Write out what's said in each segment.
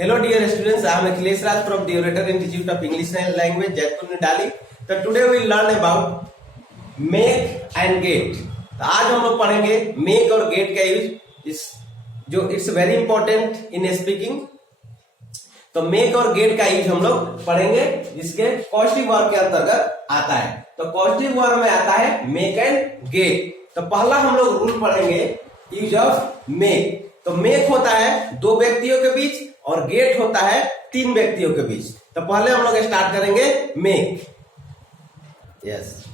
Hello dear students, I am Akhilesh Raj from the Orator Institute of English and Language, Jaipur, New Delhi. So today we learn about make and get. तो आज हम लोग पढ़ेंगे make और get का use, जो it's very important in speaking. तो make और get का यूज हम लोग पढ़ेंगे जिसके कॉजेटिव वर्ब के अंतर्गत आता है। तो कॉजेटिव वर्ब में आता है make एंड get। तो पहला हम लोग रूल पढ़ेंगे यूज ऑफ make। तो make होता है दो व्यक्तियों के बीच और get होता है तीन व्यक्तियों के बीच। तो पहले हम लोग स्टार्ट करेंगे make। यस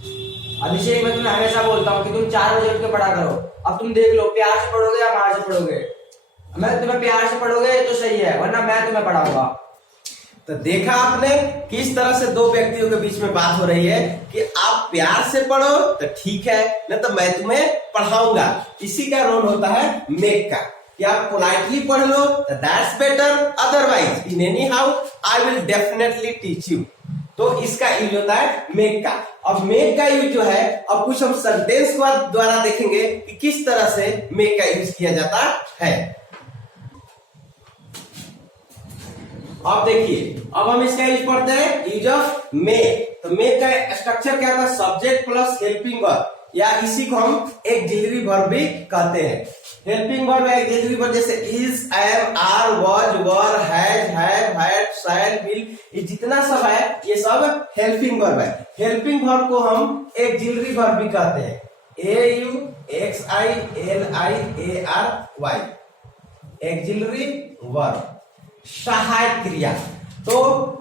अभिषेक, मैं तुम्हें हमेशा बोलता हूँ कि तुम 4 बजे उठ के पढ़ा करो। अब तुम देख लो, प्यार से पढ़ोगे या मार से पढ़ोगे। मैं तुम्हें प्यार से पढ़ोगे तो सही है, वरना मैं तुम्हें पढ़ाऊंगा। तो देखा आपने किस तरह से दो व्यक्तियों के बीच में बात हो रही है कि आप प्यार से पढ़ो तो ठीक है, नहीं तो मैं तुम्हें पढ़ाऊंगा। इसी का रोल होता है मेक का कि आप पोलाइटली पढ़ लो तो that's better, otherwise in any how I will definitely teach you. तो इसका यूज होता है मेक का। अब मेक का यूज जो है, अब कुछ हम सेंटेंस द्वारा देखेंगे कि किस तरह से मेक का यूज किया जाता है। अब देखिए, अब हम इसका यूज पढ़ते हैं यूज ऑफ मेक। तो मेक का स्ट्रक्चर क्या था? सब्जेक्ट प्लस हेल्पिंग वर्ब, या इसी को हम एक्सिलरी वर्ब भी कहते हैं। हेल्पिंग वर्ब है एक्सिलरी वर्ब, जैसे is, am, are, was, were, has, have, had, shall, will, ये जितना सब है ये सब हेल्पिंग वर्ब है। हेल्पिंग वर्ब को हम एक्सिलरी वर्ब भी कहते हैं। AUXILIARY, एक्सिलरी वर्ब, सहायक क्रिया। तो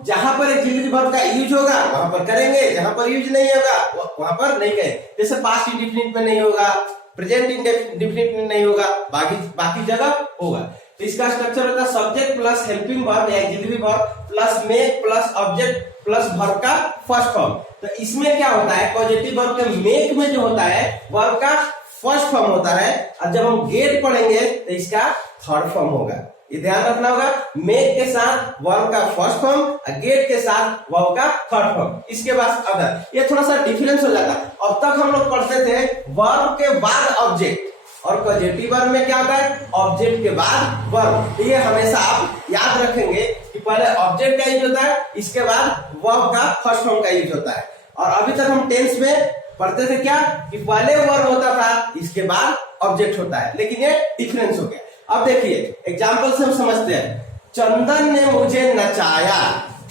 जहां पर एक्सिलरी वर्ब का यूज होगा वहां पर करेंगे, जहां पर यूज नहीं होगा वहां पर नहीं करेंगे। जैसे पास्ट इंडेफिनिट में नहीं होगा, प्रेजेंट इंडेफिनिट में नहीं होगा, बाकी जगह होगा। तो इसका स्ट्रक्चर होता है सब्जेक्ट प्लस हेल्पिंग वर्ब या axillary verb plus make plus object plus verb का फर्स्ट फॉर्म। तो इसमें क्या होता है, पॉजिटिव वर्ब के मेक में जो होता है वर्ब का फर्स्ट फॉर्म होता है, और जब हम गेट पढ़ेंगे तो इसका थर्ड फॉर्म होगा। ये ध्यान रखना होगा, मेक के साथ वर्ब का फर्स्ट फॉर्म और गेट के साथ वर्ब का थर्ड फॉर्म, इसके बाद अदर। ये थोड़ा सा डिफरेंस हो जाता है। अब तक हम लोग पढ़ते थे वर्ब के बाद ऑब्जेक्ट, और पॉजिटिव वर्ब में क्या होता है? ऑब्जेक्ट के बाद वर्ब। ये हमेशा आप याद रखेंगे कि पहले ऑब्जेक्ट का यूज होता है, इसके बाद वर्ब का फर्स्ट फॉर्म का यूज होता है। और अभी तक हम टेंस में पढ़ते थे क्या कि पहले वर्ब होता था, इसके बाद ऑब्जेक्ट होता है, लेकिन ये डिफरेंस हो गया। अब देखिए एग्जाम्पल से हम समझते हैं। चंदन ने मुझे नचाया।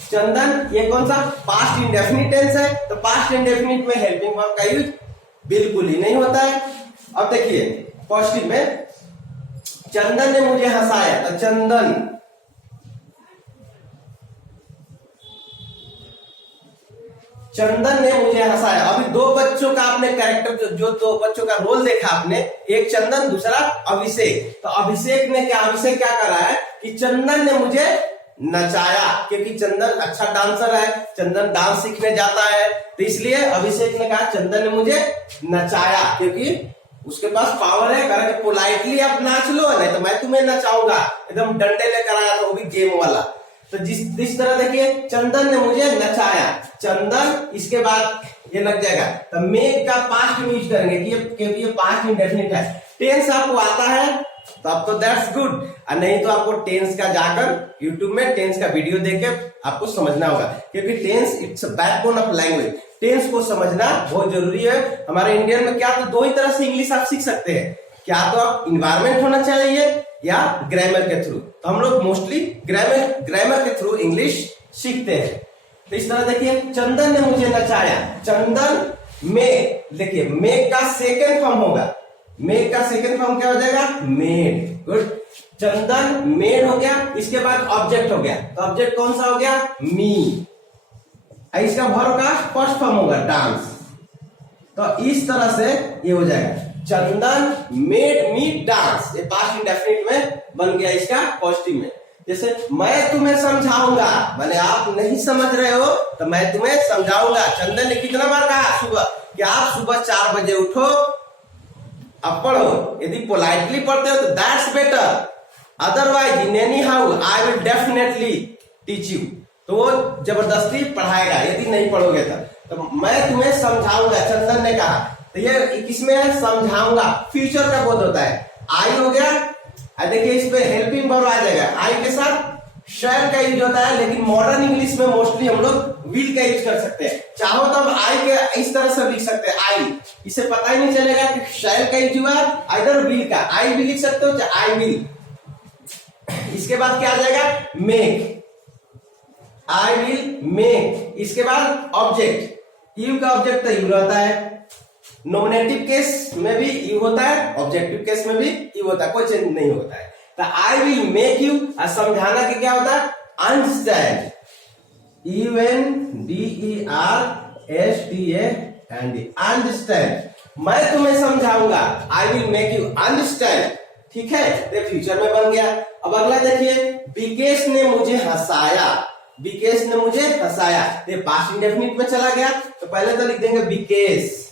चंदन, ये कौन सा? पास्ट इंडेफिनिट टेंस है। तो पास्ट इंडेफिनिट में हेल्पिंग वर्ब का यूज बिल्कुल ही नहीं होता है। अब देखिए पॉजिटिव में, चंदन ने मुझे हंसाया। तो चंदन ने मुझे हंसाया। अभी दो बच्चों का आपने कैरेक्टर, जो दो बच्चों का रोल देखा आपने, एक चंदन दूसरा अभिषेक। तो अभिषेक क्या करा है कि चंदन ने मुझे नचाया, क्योंकि चंदन अच्छा डांसर है, चंदन डांस सीखने जाता है, तो इसलिए अभिषेक ने कहा चंदन ने मुझे नचाया, क्योंकि उसके पास पावर है। कहा कि पोलाइटली आप नाच लो, नहीं तो मैं तुम्हें नचाऊंगा। एकदम डंडे लेकर आया था, वो भी गेम वाला। तो जिस तरह देखिए, चंदन ने मुझे नचाया, चंदन, इसके बाद ये लग जाएगा। तो मेक का पास्ट में यूज करेंगे क्योंकि ये पास्ट इंडेफिनिट है। टेंस आपको आता है तो आपको दैट्स गुड, और नहीं तो आपको टेंस का जाकर यूट्यूब में टेंस का वीडियो देख के आपको समझना होगा, क्योंकि tense it's backbone of language. Tense को समझना बहुत जरूरी है। हमारे इंडियन में क्या तो दो ही तरह से इंग्लिश आप सीख सकते हैं, क्या तो आप इन्वायरमेंट होना चाहिए या ग्रामर के थ्रू। तो हम लोग मोस्टली ग्रामर के थ्रू इंग्लिश सीखते हैं। तो इस तरह देखिए, चंदन ने मुझे नचाया। चंदन में, देखिए मेक का सेकेंड फॉर्म होगा। मेक का सेकेंड फॉर्म क्या हो जाएगा? मेड। गुड। चंदन मेड हो गया, इसके बाद ऑब्जेक्ट हो गया। तो ऑब्जेक्ट कौन सा हो गया? मी। इसका वर्ब का फर्स्ट फॉर्म होगा डांस। तो इस तरह से ये हो जाएगा, चंदन मेड मी डांस। ये पास्ट इंडेफिनिट में बन गया इसका पॉजिटिव में। जैसे मैं तुम्हें समझाऊंगा, माने आप नहीं समझ रहे हो तो मैं तुम्हें समझाऊंगा। चंदन ने कितना बार कहा सुबह कि आप सुबह 4 बजे उठो, अब पढ़ो। यदि पोलाइटली पढ़ते हो तो that's better, otherwise in any how I will definitely teach you. तो वो जबरदस्ती पढ़ाएगा यदि नहीं पढ़ोगे तो मैं तुम्हें समझाऊंगा, चंदन ने कहा। तो ये किसमें है? समझाऊंगा, फ्यूचर का बोध होता है। आई हो गया, देखिए इस पे हेल्पिंग वर्ब आ जाएगा, आई के साथ शैल का यूज होता है, लेकिन मॉडर्न इंग्लिश में मोस्टली हम लोग विल का यूज कर सकते हैं। चाहो तो हम आई के इस तरह से लिख सकते हैं, आई, इसे पता ही नहीं चलेगा कि शैल का यूज हुआ, इधर विल का, आई भी लिख सकते हो चाहे आई विल। इसके बाद क्या आ जाएगा, मेक, आई विल मेक। इसके बाद ऑब्जेक्ट, यू का ऑब्जेक्ट तो यू रहता है, नॉमिनेटिव केस में भी यू होता है, ऑब्जेक्टिव केस में भी यू होता है, कोई चेंज नहीं होता है। तो आई विल मेक यू, और समझाना कि क्या होता है, अंडरस्टैंड, UNDERSTAND, अंडरस्टैंड। मैं तुम्हें समझाऊंगा, I will make you understand, ठीक है। तो फ्यूचर में बन गया। अब अगला देखिए, विकेश ने मुझे हंसाया, विकेश ने मुझे हंसाया, ये पास्ट इंडेफिनिट में चला गया। तो पहले तो लिख देंगे विकेश,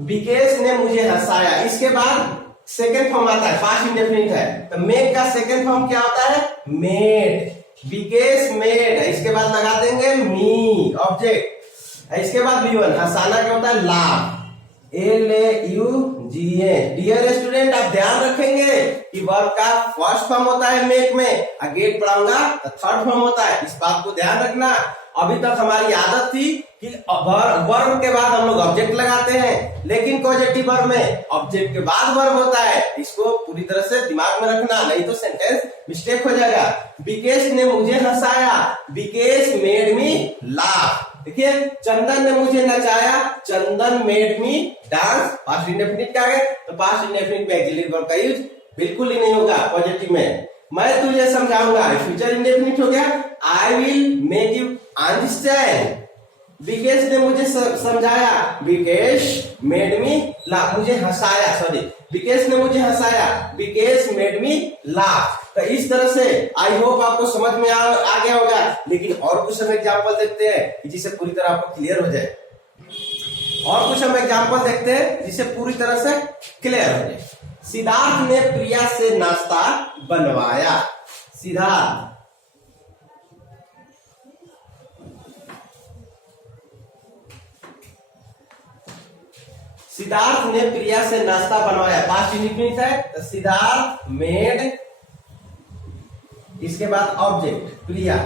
विकेश ने मुझे हंसाया। इसके बाद सेकेंड फॉर्म आता है, पास्ट इंडेफिनिट है, तो मेक का सेकेंड फॉर्म क्या होता है, मेड, विकेश मेड। इसके बाद लगा देंगे मी, ऑब्जेक्ट। इसके बाद V1, हंसाना क्या होता है, लाभ, LAUGH। डियर स्टूडेंट, आप ध्यान रखेंगे कि वर्ब का फर्स्ट फॉर्म होता है मेक में, गेट पढ़ाऊंगा तो थर्ड फॉर्म होता है, इस बात को ध्यान रखना। अभी तक हमारी आदत थी कि वर्ब के बाद हम लोग ऑब्जेक्ट लगाते हैं, लेकिन पॉजिटिव वर्ब में ऑब्जेक्ट के बाद वर्ब होता है, इसको पूरी तरह से दिमाग में रखना, नहीं तो सेंटेंस मिस्टेक हो जाएगा। विकेश ने मुझे हंसाया, विकेश मेड मी लाफ। देखिए, चंदन ने मुझे नचाया, Chandan made me dance. Past indefinite क्या है, तो पास्ट इंडेफिनिट में ऑक्सिलरी वर्ब का यूज बिल्कुल ही नहीं होगा पॉजिटिव में। मैं तुझे समझाऊंगा, फ्यूचर इंडेफिनिट हो गया, I will make you understand. Vikesh ने मुझे समझाया, विकेश मेड मी लाफ, मुझे हंसाया, सॉरी, विकेश ने मुझे हंसाया, विकेश मेड मी लाफ। तो इस तरह से आई होप आपको समझ में आ गया होगा। लेकिन और कुछ हम एग्जाम्पल देखते हैं जिससे पूरी तरह आपको क्लियर हो जाए, और कुछ हम एग्जाम्पल देखते हैं जिससे पूरी तरह से क्लियर हो जाए। सिद्धार्थ ने प्रिया से नाश्ता बनवाया, सिद्धार्थ, सिद्धार्थ ने प्रिया से नाश्ता बनवाया, पास्ट इंडेफिनिट है, तो सिद्धार्थ मेड, इसके बाद ऑब्जेक्ट प्रिया।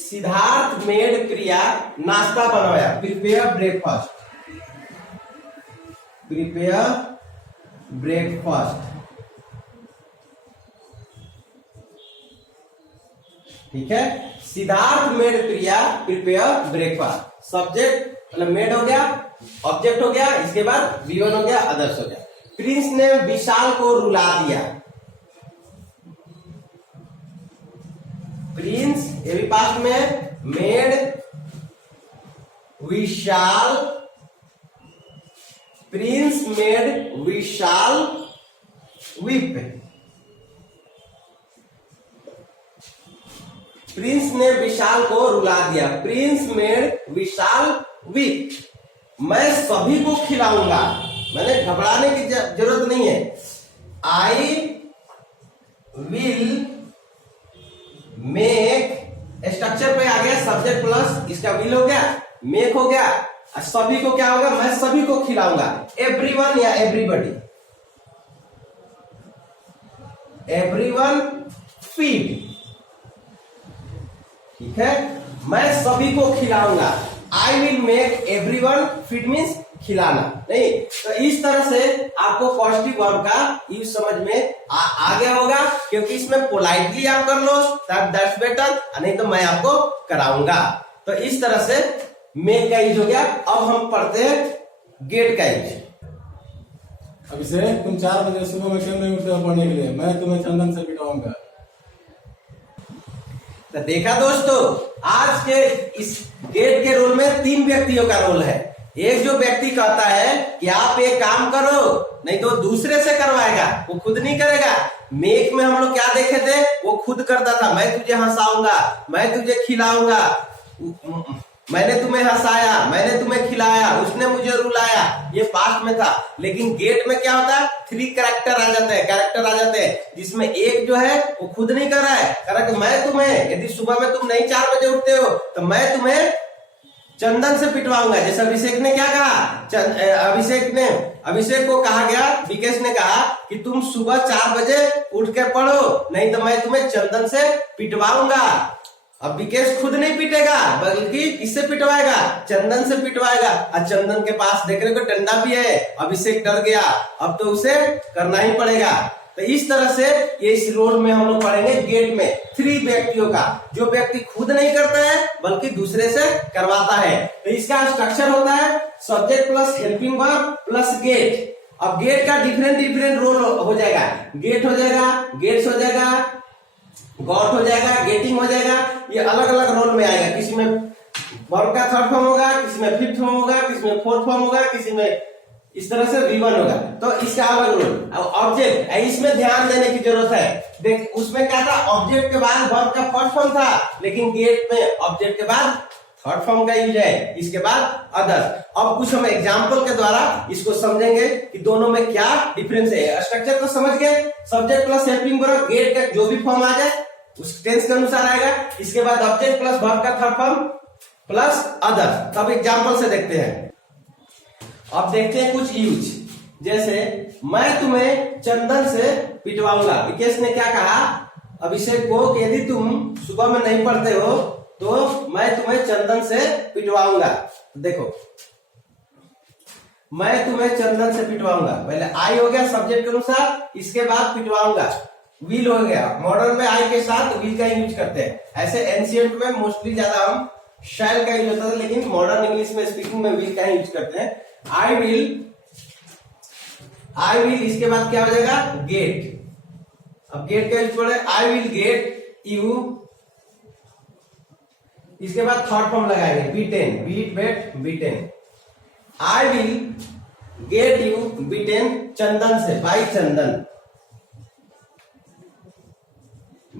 सिद्धार्थ मेड प्रिया नाश्ता बनवाया, प्रिपेयर ब्रेकफास्ट, प्रिपेयर ब्रेकफास्ट, ठीक है। सिद्धार्थ मेड प्रिया प्रिपेयर ब्रेकफास्ट, सब्जेक्ट मतलब मेड हो गया, ऑब्जेक्ट हो गया, इसके बाद V1 हो गया, अदर्स हो गया। प्रिंस ने विशाल को रुला दिया, प्रिंस ये भी पास्ट में, मेड विशाल, प्रिंस मेड विशाल वीप, प्रिंस ने विशाल को रुला दिया, प्रिंस मेड विशाल वीप। मैं सभी को खिलाऊंगा, मैंने घबराने की जरूरत नहीं है। आई विल मेक, स्ट्रक्चर पे आ गया, सब्जेक्ट प्लस इसका विल हो गया, मेक हो गया, सभी को क्या होगा, मैं सभी को खिलाऊंगा, एवरीवन या एवरीबॉडी, एवरीवन फीड, ठीक है। मैं सभी को खिलाऊंगा, I will make everyone feed means खिलाना, नहीं। तो इस तरह से आपको पॉजिटिव वर्ब का यूज समझ में आ गया होगा, क्योंकि इसमें पोलाइटली आप कर लो तब दैट्स बेटर, नहीं तो मैं आपको कराऊंगा। तो इस तरह से मेक का यूज हो गया। अब हम पढ़ते हैं गेट का यूज। अभी से तुम 4 बजे सुबह में क्यों नहीं उठते हो पढ़ने के लिए, मैं तुम्हें चंदन से पिटवाऊंगा। तो देखा दोस्तों, आज के इस गेट के रोल में 3 व्यक्तियों का रोल है। एक जो व्यक्ति कहता है कि आप एक काम करो, नहीं तो दूसरे से करवाएगा, वो खुद नहीं करेगा। मेक में हम लोग क्या देखे थे, वो खुद करता था, मैं तुझे हंसाऊंगा, मैं तुझे खिलाऊंगा, मैंने तुम्हें हंसाया, मैंने तुम्हें खिलाया, उसने मुझे रुलाया, ये पास्ट में था। लेकिन गेट में क्या होता है, 3 कैरेक्टर आ जाते हैं, जिसमें एक जो है वो खुद नहीं कर रहा है, कह रहा है कि मैं तुम्हें, यदि सुबह में तुम नहीं 4 बजे उठते हो तो मैं तुम्हें चंदन से पिटवाऊंगा। जैसे अभिषेक ने क्या कहा, अभिषेक को कहा गया, विकेश ने कहा कि तुम सुबह 4 बजे उठ के पढ़ो, नहीं तो मैं तुम्हें चंदन से पिटवाऊंगा। अब विकेश खुद नहीं पीटेगा, बल्कि किससे पिटवाएगा, चंदन से पिटवाएगा। और चंदन के पास देखने को डंडा भी है। अभिषेक डर गया, अब तो उसे करना ही पड़ेगा। तो इस तरह से ये इस रोल में हम लोग पढ़ेंगे गेट में 3 व्यक्तियों का, जो व्यक्ति खुद नहीं करता है बल्कि दूसरे से करवाता है। तो इसका स्ट्रक्चर होता है subject plus helping verb plus get. अब गेट का डिफरेंट रोल हो जाएगा, गेट हो जाएगा, गेट्स हो जाएगा, गॉट हो जाएगा, गेटिंग हो जाएगा। ये अलग अलग रोल में आएगा। किसी में वर्ब का 3rd फॉर्म होगा, किसी में 5th फॉर्म होगा, किसी में 4th फॉर्म होगा, किसी में इस तरह से V1 होगा। तो इसका अलग रोल। ऑब्जेक्ट, इसमें ध्यान देने की जरूरत है। देख उसमें क्या था, ऑब्जेक्ट के बाद वर्ब का 1st फॉर्म था, लेकिन गेट में ऑब्जेक्ट के बाद 3rd फॉर्म का यूज है, इसके बाद अदर। अब कुछ हम एग्जाम्पल के द्वारा इसको समझेंगे कि दोनों में क्या डिफरेंस है। स्ट्रक्चर तो समझ गए, subject plus helping verb, get का जो भी फॉर्म आ जाए उस टेंस के अनुसार आएगा। इसके बाद ऑब्जेक्ट प्लस वर्ब का 3rd फॉर्म प्लस अदर। तब एग्जाम्पल से देखते हैं। अब देखते हैं कुछ यूज। जैसे मैं तुम्हें चंदन से पिटवाऊंगा। विकेश ने क्या कहा अभिषेक को कि यदि तुम सुबह में नहीं पढ़ते हो तो मैं तुम्हें चंदन से पिटवाऊंगा। देखो, मैं तुम्हें चंदन से पिटवाऊंगा, पहले आई हो गया सब्जेक्ट के अनुसार, इसके बाद पिटवाऊंगा विल हो गया। मॉडर्न में आई के साथ विल का यूज करते हैं। ऐसे एंशिएंट में मोस्टली ज्यादा हम शैल का यूज होता था, लेकिन मॉडर्न इंग्लिश में स्पीकिंग में विल का यूज करते हैं। आई विल, इसके बाद क्या हो जाएगा, गेट। अब गेट का यूज पड़े, आई विल गेट यू, इसके बाद 3rd फॉर्म लगाएंगे beaten, beat bet beaten. I will get you beaten Chandan से, by Chandan,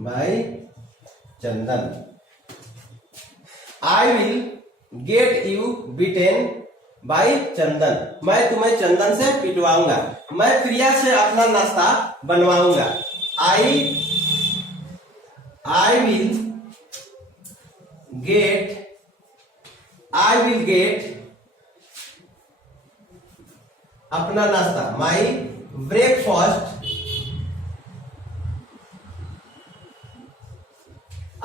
by Chandan. I will get you beaten by Chandan, मैं तुम्हें चंदन से पिटवाऊंगा। मैं प्रिया से अपना नाश्ता बनवाऊंगा। आई विल गेट अपना नाश्ता, my breakfast.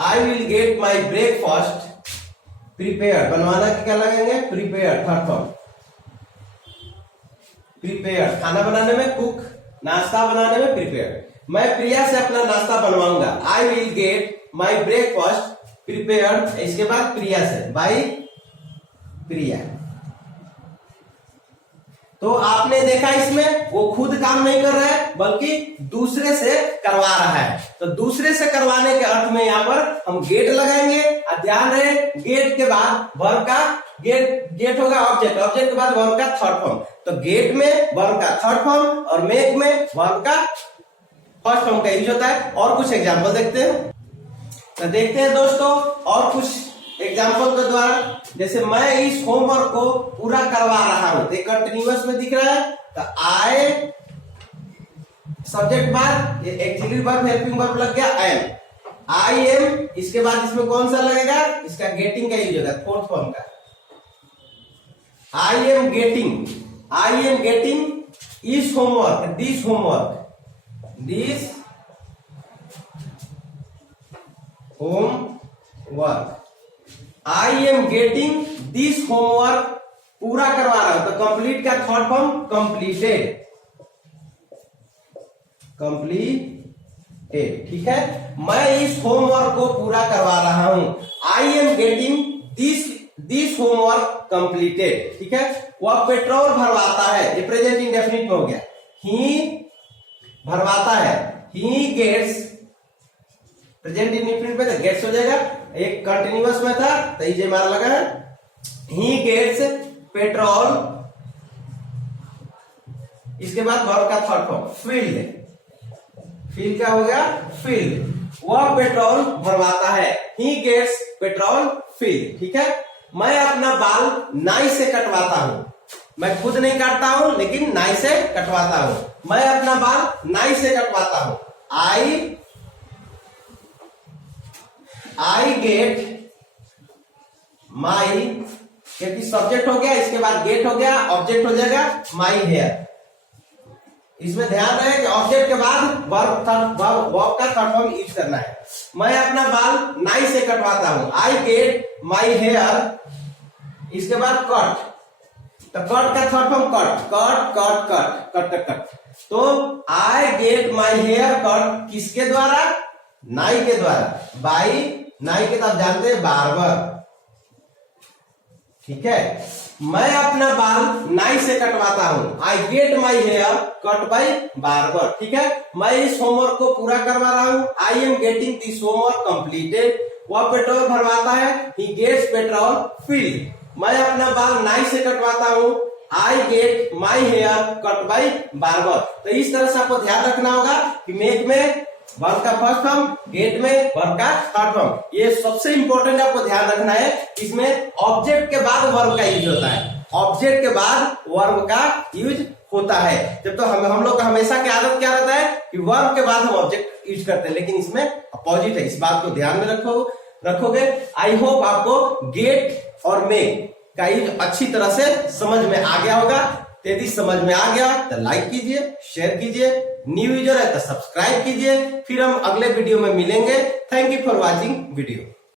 I will get my breakfast prepare, बनवाना की क्या लगेंगे, प्रिपेयर, 3rd फॉर्म। प्रिपेयर खाना बनाने में कुक, नाश्ता बनाने में प्रिपेयर। मैं प्रिया से अपना नाश्ता बनवाऊंगा। I will get my breakfast prepare, इसके बाद प्रिया से, बाई प्रिया। तो आपने देखा इसमें वो खुद काम नहीं कर रहा है बल्कि दूसरे से करवा रहा है। तो दूसरे से करवाने के अर्थ में यहाँ पर हम गेट लगाएंगे। ध्यान रहे, गेट के बाद वर्ब का गेट होगा ऑब्जेक्ट, ऑब्जेक्ट के बाद वर्ब का 3rd फॉर्म। तो गेट में वर्ब का 3rd फॉर्म और मेक में वर्ब का 1st फॉर्म का यूज होता है। और कुछ एग्जाम्पल देखते हैं। तो देखते हैं दोस्तों और कुछ एग्जाम्पल के द्वारा। जैसे मैं इस होमवर्क को पूरा करवा रहा हूं, तो कंटिन्यूअस में दिख रहा है। तो आई सब्जेक्ट बाद एक्सिलरी वर्ब हेल्पिंग वर्ब लग गया एम, आई एम। इसके बाद इसमें कौन सा लगेगा, इसका गेटिंग का यूज होगा 4th फॉर्म का। आई एम गेटिंग इस homework, this homework. I am getting this homework, पूरा करवा रहा हूं। तो कंप्लीट का 3rd फॉर्म कंप्लीटेड, ठीक है। मैं इस होमवर्क को पूरा करवा रहा हूं। I am getting this homework completed, ठीक है। वह पेट्रोल भरवाता है, ये प्रेजेंट इंडेफिनिट में हो गया। ही भरवाता है, ही गेट्स, प्रेजेंट इंडेफिनिट पे गेट्स हो जाएगा। एक कंटिन्यूअस में था तो ये मार लगा है। ही गेट्स पेट्रोल, इसके बाद वर्ब का 3rd फॉर्म फील्ड क्या हो गया, फील्ड। वह पेट्रोल भरवाता है, ही गेट्स पेट्रोल फील्ड, ठीक है। मैं अपना बाल नाई से कटवाता हूं। मैं खुद नहीं काटता हूं लेकिन नाई से कटवाता हूं। मैं अपना बाल नाई से कटवाता हूं। आई गेट माई क्योंकि सब्जेक्ट हो गया, इसके बाद गेट हो गया, ऑब्जेक्ट हो जाएगा माई हेयर। इसमें ध्यान रहे कि ऑब्जेक्ट के बाद वर्ब का थर्ड फॉर्म यूज करना है। मैं अपना बाल नाई से कटवाता हूं, आई गेट माई हेयर, इसके बाद कट, तो कट का third form cut, cut cut cut cut cut cut. तो I get my hair cut किसके द्वारा? नाई के द्वारा, बाई नाई के, तो आप जानते हैं बार्बर, ठीक है। मैं अपना बाल नाई से कटवाता हूं, I get my hair cut by barber, ठीक है। मैं इस होमवर्क को पूरा करवा रहा हूं, I am getting this homework completed. वह पेट्रोल भरवाता है, ही गेट्स पेट्रोल फिल्ड। मैं अपना बाल नाई से कटवाता हूं, I get my hair cut by barber. तो इस तरह से आपको ध्यान रखना होगा कि मेक में वर्ब का फर्स्ट फॉर्म, गेट में वर्ब का थर्ड फॉर्म। ये सबसे इंपॉर्टेंट आपको ध्यान रखना है, इसमें ऑब्जेक्ट के बाद वर्ब का यूज होता है, ऑब्जेक्ट के बाद वर्ब का यूज होता है। जब तो हम लोग का हमेशा की आदत क्या रहता है कि वर्ब के बाद हम ऑब्जेक्ट यूज करते हैं, लेकिन इसमें अपोजिट है, इस बात को ध्यान में रखोगे। आई होप आपको गेट और मेक का यूज अच्छी तरह से समझ में आ गया होगा। यदि समझ में आ गया तो लाइक कीजिए, शेयर कीजिए, न्यू यूजर है तो सब्सक्राइब कीजिए। फिर हम अगले वीडियो में मिलेंगे। Thank you for watching video.